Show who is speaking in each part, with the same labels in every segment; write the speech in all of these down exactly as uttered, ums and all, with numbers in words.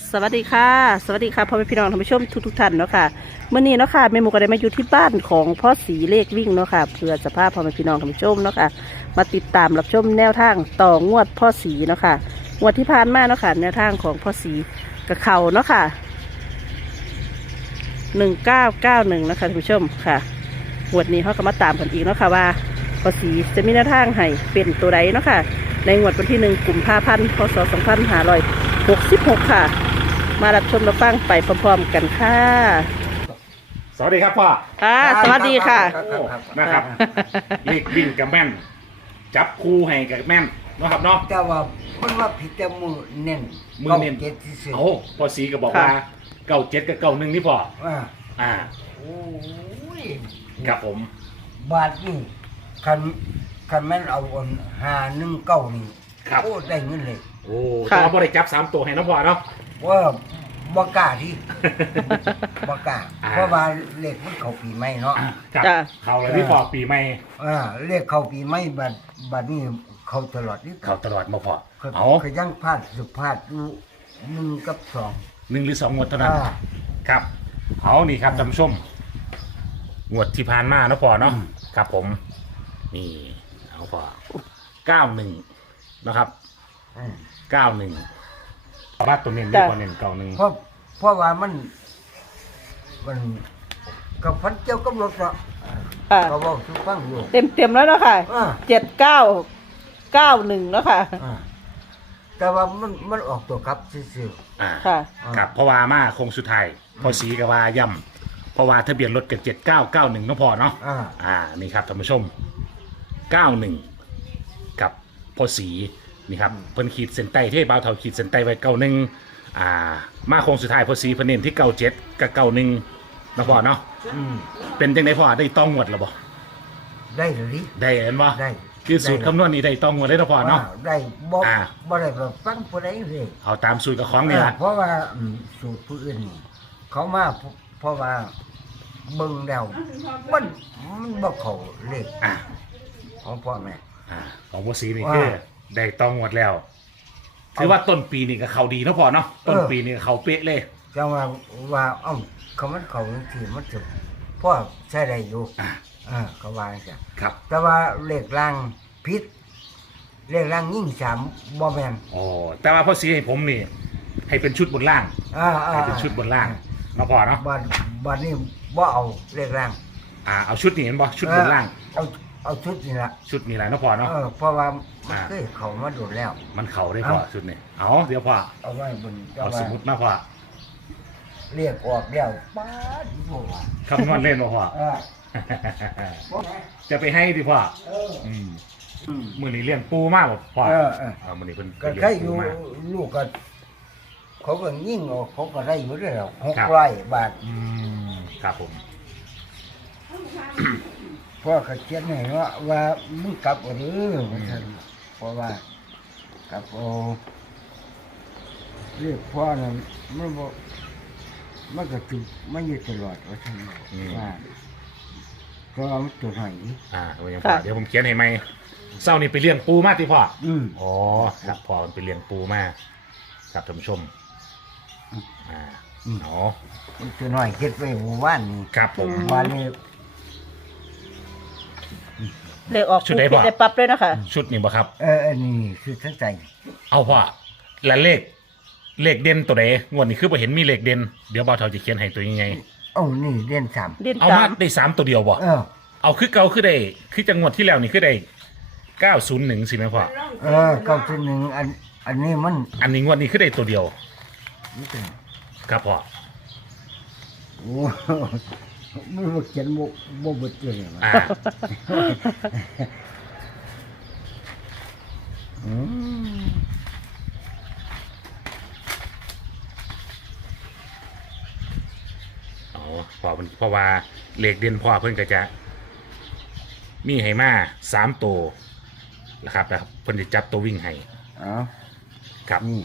Speaker 1: สวัสดีค่ะสวัสดีค่ะพ่อแม่พี่น้องท่านผู้ชมทุกทุกท่านเนาะค่ะเมื่อนี้เนาะค่ะแม่หมูก็ได้มาอยู่ที่บ้านของพ่อสีเลขวิ่งเนาะค่ะเพื่อจะพาพ่อแม่พี่น้องท่านผู้ชมเนาะค่ะมาติดตามรับชมแนวทางต่องวดพ่อสีเนาะค่ะงวดที่ผ่านมาเนาะค่ะแนวทางของพ่อสีกับเขาเนาะค่ะหนึ่งเก้าเก้าหนึ่งนะคะท่านผู้ชมค่ะงวดนี้เขาก็มาตามกันอีกเนาะค่ะว่าพ่อสีจะมีแนวทางให้เป็นตัวใดเนาะค่ะในงวดวันที่หนึ่งกุมภาพันธ์พศสองพันห้าร้อยหกสิบหกค่ะมารับชมรับฟังไปพร้อมๆกันค่ะ
Speaker 2: สวัสดีครับพ่อ
Speaker 1: ค่ะสวัสดีค่ะ
Speaker 2: นะครับเลขวิ่งกับแม่นจับคู่ให้กับแม่นเนาะครับเนาะ
Speaker 3: แต่ว่ามันว่าผิดแต่มือเน้น
Speaker 2: มือเน้น
Speaker 3: เจ็ดที่สุด
Speaker 2: โอ้พอสีก็บอกว่าเก้าเจ็ดกับเก้าหนึ่งนี่พ่อ
Speaker 3: อ่า
Speaker 2: อ่า
Speaker 3: โอ้ย
Speaker 2: ครับผม
Speaker 3: บาทนี่คันคันแม่นเอาอันหาหนึ่งเก้านี่
Speaker 2: ครับ
Speaker 3: โอ้ได้เงินเลย
Speaker 2: โอ้แต่ว่าบ่ได้จับสามตัวให้น้องพ่อเนาะ
Speaker 3: ว่าบ่กล้าที่ บ่กล้า
Speaker 2: อ่า
Speaker 3: เพราะว่าเลขมันเข้าปีใหม่เนาะ
Speaker 2: อ่าครับ
Speaker 1: จ้ะ
Speaker 2: เขาเลยที่พ่อปีใหม่
Speaker 3: อ่าเลขเข้าปีใหม่บัดบัดนี้เข้าตลอดนี่
Speaker 2: เขาตลอดมาพ่อ
Speaker 3: เขา
Speaker 2: เอา
Speaker 3: เขายังพลาดสุพลาดอยู่หนึ่งกับสอง
Speaker 2: หนึ่งหรือสองงวดเท่านั้น
Speaker 3: อ่า
Speaker 2: ครับเอานี่ครับท่านผู้ชมงวดที่ผ่านมาเนาะพ่อเนาะ
Speaker 3: อืม
Speaker 2: ครับผมนี่เอาพ่อเก้าหนึ่งนะครับ
Speaker 3: อืม
Speaker 2: เก้าหนึ่งว่าตัวเน้นเรียกว่าเน้นเก้าหนึ่ง
Speaker 3: เพราะเพราะว่ามันมันกับพันเจ้ากับรถเนาะ
Speaker 1: ค่ะ
Speaker 3: เขาบอกทุกฟังอยู่
Speaker 1: เต็มเต็มๆแล้วเนาะค่ะ
Speaker 3: อ่า
Speaker 1: เจ็ดเก้าเก้าหนึ่งเนาะค่ะ
Speaker 3: อ่าแต่ว่ามันมันออกตัวครับซื่อ
Speaker 2: อ่า
Speaker 1: ค่ะ
Speaker 2: ครับเพราะว่ามาคงสุดท้ายพอสีกับว่าย่ำเพราะว่าทะเบียนรถกับเจ็ดเก้าเก้าหนึ่งน้องพอเนาะ
Speaker 3: ๆอ่า
Speaker 2: อ่านี่ครับท่านผู้ชมเก้าหนึ่งกับพอสีนี่ครับเพิ่นขีดเส้นใต้ที่บ่าวเท่าขีดเส้นใต้ไว้เก้าหนึ่งอ่ามาคงสุดท้ายพอสีเพิ่นเน้นที่เก้าเจ็ดกับเก้าหนึ่งน้องพอเนาะ
Speaker 3: อืม
Speaker 2: เป็นจังไดพ่อได้ต้องงวดหรือบ่
Speaker 3: ได้หรือดิ
Speaker 2: ได้เห็นบ่
Speaker 3: ได้
Speaker 2: คือสูตรคำนวณนี่ได้ต้องงวดได้น้องพอเนาะ
Speaker 3: อ่ได้บ่
Speaker 2: อ่า
Speaker 3: บ่ได้แบบฟังผู้ใดเลย
Speaker 2: เอาตามสูตรกับของนี่
Speaker 3: อ่า
Speaker 2: ละ
Speaker 3: เพราะว่าอืมสูตรผู้อื่นนี่เขามาเพราะเพราะว่าเบิ่งแล้วมันมันบ่เข้าเลข
Speaker 2: อ่า
Speaker 3: ของพ่อแม่
Speaker 2: อ่าของพอสีนี่
Speaker 3: ว่า
Speaker 2: คือได้ต้องงวดแล้วคือว่าต้นปีนี่ก็เขาดีเนาะพอเนาะต้นปีนี่ก็เขาเป๊ะเลย
Speaker 3: จังว่าว่าเอ้าเขามันเข้าจังซี่มันจะพ่อใช้ได้อยู่
Speaker 2: อ่า
Speaker 3: อ่าเขาว่าจังซี่
Speaker 2: ครับ
Speaker 3: แต่ว่าเลขล่างผิดเลขล่างยิ่งสามบ่แม่น
Speaker 2: โอ้แต่ว่าพอสีให้ผมนี่ ให้เป็นชุดบนล่าง
Speaker 3: อ่าอ่า
Speaker 2: ให้เป็นชุดบนล่างเนาะพอเนาะ
Speaker 3: บัดบัดนี้บ่เอาเลขล่าง
Speaker 2: อ่าเอาชุดนี่เห็นบ่ชุดบนล่าง
Speaker 3: เอเอาเอาชุดนี่ล่ะ
Speaker 2: ชุดนี่แหละเนาะพอเนาะ
Speaker 3: เออเพราะว่ามัน
Speaker 2: อ่า
Speaker 3: เคยเข้ามาโดนแล้ว
Speaker 2: มันเข่าได้พอชุดนี่เอาเดี๋ยวพอ
Speaker 3: เอาไว้บน
Speaker 2: เอาสมมติมาพอ
Speaker 3: เรียกออกแล้วป๊าดบ่ว่า
Speaker 2: คำนวณเล่นบ่พอ
Speaker 3: อ่า
Speaker 2: จะไปให้ดิพ่อ
Speaker 3: เออ
Speaker 2: อืม
Speaker 3: อืม
Speaker 2: มือนี้เลี้ยงปูมากบ่พ่อ
Speaker 3: เออเออ
Speaker 2: เอามือนี้เพิ่น
Speaker 3: ก็
Speaker 2: เลี้
Speaker 3: ใคร
Speaker 2: ยง
Speaker 3: อ
Speaker 2: ปู
Speaker 3: ยู่
Speaker 2: มา
Speaker 3: ลูกก็เขาก็ยิ่งออกเขาก็ได้อยู่ด้วยแล้วหก
Speaker 2: ครับ
Speaker 3: ร้อยบาท
Speaker 2: อืมครับผม
Speaker 3: พ่อเขาเขียนให้ว่าว่ามึงกลับเอาเด้อว่าซั่นเพราะว่ากลับเอาเรียกพ่อน่ะมันบ่มันก็จุมันอยู่ตลอดว่าซั่นว่าก็เอามันตัวให้
Speaker 2: อ่าเอาอย่าง
Speaker 1: ค่ะ
Speaker 2: พ่อเดี๋ยวผมเขียนให้ไหมเศร้านี่ไปเลี้ยงปูมาที่พ่อ
Speaker 3: อืม
Speaker 2: อ๋อครับพ่อมันไปเลี้ยงปูมาครับท่านผู้ชมอ่า
Speaker 3: อืม
Speaker 2: เนาะ
Speaker 3: มันตัวน้อยเฮ็ดไว้หมู่บ้านนี่
Speaker 2: ครับผม
Speaker 3: วันนี้
Speaker 1: เลขออก
Speaker 2: ชุดไหน
Speaker 1: ผิ
Speaker 2: พ่อ
Speaker 1: ได้ปรับเลยเนาะค่ะ
Speaker 2: ชุดนี้บ่ครับ
Speaker 3: เอออันนี้คือทั้งใจ
Speaker 2: เอาพ่อและเลขเลขเด่นตัวไหนงวดนี้คือบ่เห็นมีเลขเด่นเดี๋ยวบ่าวเฒ่าจะเขียนให้ตัวยังไง
Speaker 3: เอ้านี่เรียนสาม
Speaker 1: เดือน
Speaker 2: เอา
Speaker 1: สา
Speaker 2: มา
Speaker 1: ม
Speaker 2: ได้สามตัวเดียวบ่
Speaker 3: เออ
Speaker 2: เอาคือเก่าคือได้คือจังหวัดที่แล้วนี่คือได้เก้าศูนย์หนึ่งสิแม่พ่อ
Speaker 3: เออเก้าจุดหนึ่งอันอันนี้มัน
Speaker 2: อันนี้งวดนี้คือได้ตัวเดียว
Speaker 3: นี่เป็น
Speaker 2: ครับพ่อ
Speaker 3: โอ้มันบ่เขียนบ่บ่เบ่เจอเลยว่ะ
Speaker 2: อ่า
Speaker 3: อืม
Speaker 2: อ๋อพ่อเพิ่นเพราะว่าเลขเด่นพ่อเพิ่นก็จะ มีให้มาสามตัวนะครับนะครับเพิ่นจะจับตัววิ่งให้
Speaker 3: เอ้า
Speaker 2: ครับ
Speaker 3: นี่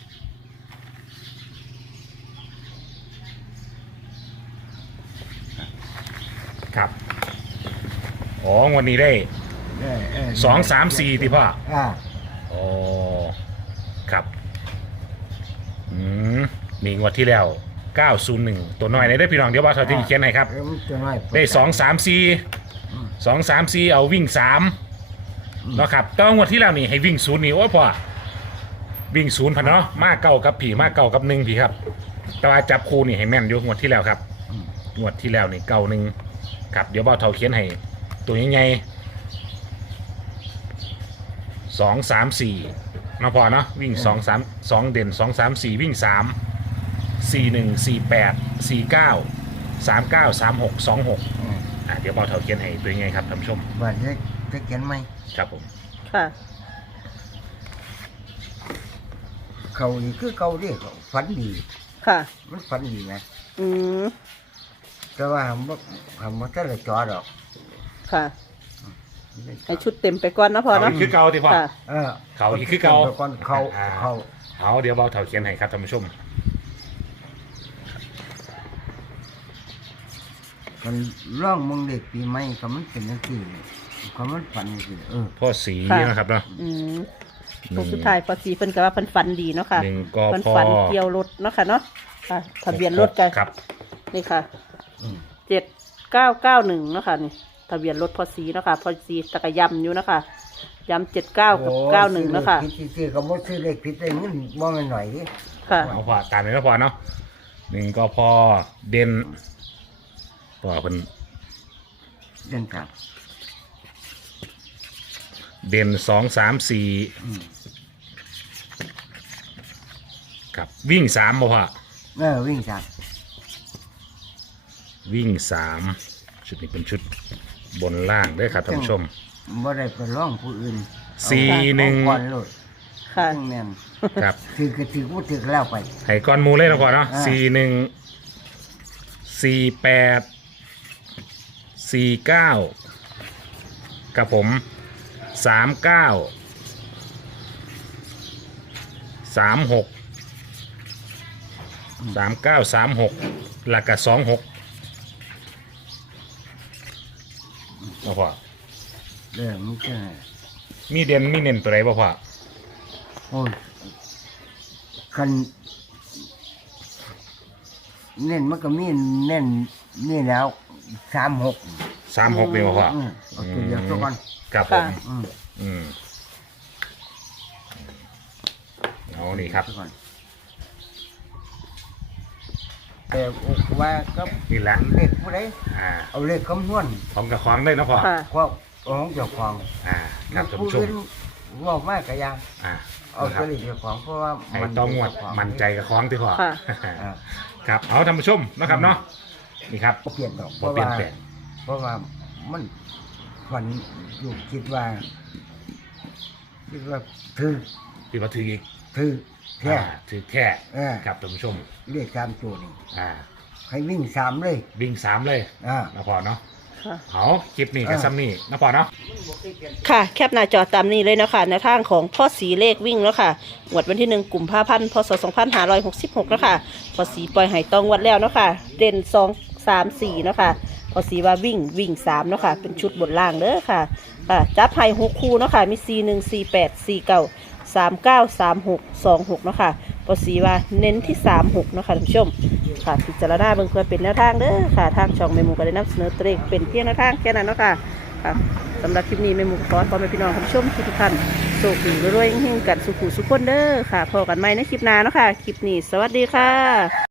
Speaker 2: ครับอ๋องวดนี้ได้
Speaker 3: เออเออ
Speaker 2: สองสามสี่ที่พ่อ
Speaker 3: อ่า
Speaker 2: อ๋อครับอืมนี่งวดที่แล้วเก้าศูนย์หนึ่งตัวน้อยเลยได้อพี่น้องเดี๋ยวบ่าวเท่าที่เขียนให้ครับ
Speaker 3: เออมันจะน้อย
Speaker 2: ได้สองสามสี่สองสามสี่เอาวิ่งสามเนาะครับแต้องวดที่แล้วนี่ให้วิ่งศูนย์นี่โอ้ยพ่อวิ่งศูนย์พันเนาะมาเก้ากับผีมาเก้ากับหนึ่งผีครับแต่ว่าจับคู่นี่ให้แม่นอยู่งวดที่แล้วครับงวดที่แล้วนี่เก้าหนึ่งครับเดี๋ยวบ่าวเท่าเขียนให้ตัวใหญ่ๆสองสามสี่เนาะพ่อเนาะวิ่งสองสามสองเด่นสองสามสี่วิ่งสามสี่หนึ่งสี่แปดสี่เก้าสามเก้าสามหกสองหก
Speaker 3: อืม
Speaker 2: อ่ะเดี๋ยวบ่าวเท่าเขียนให้ตัวยังไงครับท่านผู้ชม
Speaker 3: บัดนี้จะเขียนไหม
Speaker 2: ครับผม
Speaker 1: ค่ะ
Speaker 3: เขานี่คือเขาเรียกฝันดี
Speaker 1: ค่ะ
Speaker 3: มันฝันดีไหม
Speaker 1: อืม
Speaker 3: แต่ว่าคำว่าคำว่าจะเลยจอดอก
Speaker 1: ค่ะให้ชุดเต็มไปก่อนนะพ่อ
Speaker 2: เขา
Speaker 1: เนาะ
Speaker 2: อีกคือเก่าที่พ่อ
Speaker 1: ค่ะ
Speaker 3: เออ
Speaker 2: เขาอีกคือเก่า
Speaker 3: ก่อนเขา
Speaker 2: อ่
Speaker 3: เขา
Speaker 2: เอาเดี๋ยวบ่าวเท่าเขียนให้ครับท่านผู้ชม
Speaker 3: มันร่องมึงเด็กปีใหม่ก็มันเป็นยังสี่ก็มันฝันยังสี่เออ
Speaker 2: พ่อสีนะครับเนาะ
Speaker 1: อืมผลสุดท้ายพอสีเพิ่นก็ว่าเพิ่นฝันดีเนาะค่ะ
Speaker 2: หนึ่งก
Speaker 1: เพิ่น
Speaker 2: พ
Speaker 1: ฝันเกี่ยวรถเนาะค่ะเนาะค่ะทะเบียนรถกัน
Speaker 2: ครับ
Speaker 1: นี่ค่ะ
Speaker 3: อืม
Speaker 1: เจ็ดเก้าเก้าหนึ่งเนาะค่ะนี่ทะเบียนรถพอสีเนาะค่ะพอสีตะกะยำอยู่เนาะค่ะยำเจ็ดเก้ากับเก้าหนึ่งเนาะค่ะ
Speaker 3: ผิดที่ก็บ่ซื้อเลขผิดได้เงินบ่แม่นหน่อยดิ
Speaker 1: ค่ะ
Speaker 2: เอาพอตามนี้ก็พอเนาะหนึ่งกพเด่นพ่อเป็น
Speaker 3: เดินครับ
Speaker 2: เด่นสองสามสี่
Speaker 3: อืม
Speaker 2: ครับวิ่งสามบ่พ่อ
Speaker 3: เออวิ่งครับ
Speaker 2: วิ่งสามชุดนี้เป็นชุดบนล่างเด้วยครับท่านผู้ชม
Speaker 3: บ่ได้ไปร้องผู้อื่น
Speaker 2: สี่หนึ่ง
Speaker 3: เอาก่อนโลด
Speaker 1: ค่ะ
Speaker 3: ซึ่งแม่น
Speaker 2: ครับ
Speaker 3: ถือก็ถือบ่ถือก็แล้วไป
Speaker 2: ให้ก้อนหมูเลยนะพ่อเนาะ
Speaker 3: อ่า
Speaker 2: สี่หนึ่งสี่แปดสี่เก้ากับผมสามเก้าสามหกสามเก้าสามหกหลักกับสองหกนะพ่อ
Speaker 3: เด้อมันจะ
Speaker 2: มีเด่นมีเน้นตัวไหนบ่พ่อ
Speaker 3: โอ้ยคันเน้นมันก็มีเน้นนี่แล้วสามหก
Speaker 2: สามหกนี่บ่พ่อ
Speaker 3: อืมเอาตัวเดียวตัวก่อน
Speaker 2: ครับผม
Speaker 1: ค่ะ
Speaker 3: อืม
Speaker 2: อืมเอานี่ครับ
Speaker 3: ตัวก่อนแต่ว่าก็
Speaker 2: นี่แหละ
Speaker 3: เลขผู้ใด
Speaker 2: อ่า
Speaker 3: เอาเลขคำนวณ
Speaker 2: ของกับของได้นะพ่อ
Speaker 1: ค่ะ
Speaker 3: ว่าของเจ้าของ
Speaker 2: อ่าครับท่าน
Speaker 3: ผู้
Speaker 2: ผู้ชม
Speaker 3: อื่นเว่ามากกะยา
Speaker 2: อ่า
Speaker 3: เอา
Speaker 2: นะค
Speaker 3: ตั
Speaker 2: รั
Speaker 3: ว
Speaker 2: บ
Speaker 3: เลขเจ้าของเพราะว่า
Speaker 2: ไอ้ต้องงวดมั่นใจกับของที่พ่อ
Speaker 1: ค่ะ
Speaker 3: อ่า
Speaker 2: ครับเอาท่านผู้ชมนะครับเนาะนี่ครับ
Speaker 3: บ่เปลี่ยนดอกเพ
Speaker 2: บ่
Speaker 3: ราะ
Speaker 2: เปลี่ย
Speaker 3: ว่าน
Speaker 2: แปลง
Speaker 3: เพราะว่ามันฝันอยู่คิดว่าคิดว่าถือ
Speaker 2: ที่มาถืออีก
Speaker 3: ถือแค่
Speaker 2: อ่าถือแค่
Speaker 3: เออ
Speaker 2: ครับท่านผู้ชม
Speaker 3: เรียกสามตัวนี่
Speaker 2: อ่า
Speaker 3: ให้วิ่งสามเลย
Speaker 2: วิ่งสามเลย
Speaker 3: อ่า
Speaker 2: นะพ่อเนาะ
Speaker 1: ค่ะ
Speaker 2: เอาคลิปนี้กับ
Speaker 3: อ่า
Speaker 2: ซัมนี่นะพ่อเนาะ
Speaker 1: ค่ะแคปหน้าจอตามนี้เลยเนาะคะในทางของพ่อสีเลขวิ่งแล้วค่ะงวดวันที่หนึ่งกลุ่มผ้าพันธ์พศสองพันห้าร้อยหกสิบหกแล้วค่ะพ่อสีปล่อยไหตองวัดแล้วเนาะค่ะเด่นสองสามสี่เนาะค่ะพ่อสีว่าวิ่งวิ่งสามเนาะค่ะเป็นชุดบนล่างเด้อค่ะค่ะจับไห้หกคู่เนาะค่ะมีสี่หนึ่งสี่แปดสี่เก้าสามเก้าสามหกสองหกเนาะค่ะพ่อสีว่าเน้นที่สามหกเนาะค่ะท่านผู้ชมค่ะพิจารณาเบิ่งเพื่อเป็นแนวทางเด้อค่ะทางช่องเมมูก็ได้นำเสนอตัวเลขเป็นเพียงแนวทางแค่นั้นเนาะค่ะค่ะ สำหรับคลิปนี้แม่หมูขอขอให้พี่น้องท่านผู้ชมทุกท่านโชคดีรวยๆเฮงๆกันสุขุสุขคนเด้อค่ะพอกันใหม่ในคลิปหน้าเนาะค่ะ คลิปนี้สวัสดีค่ะ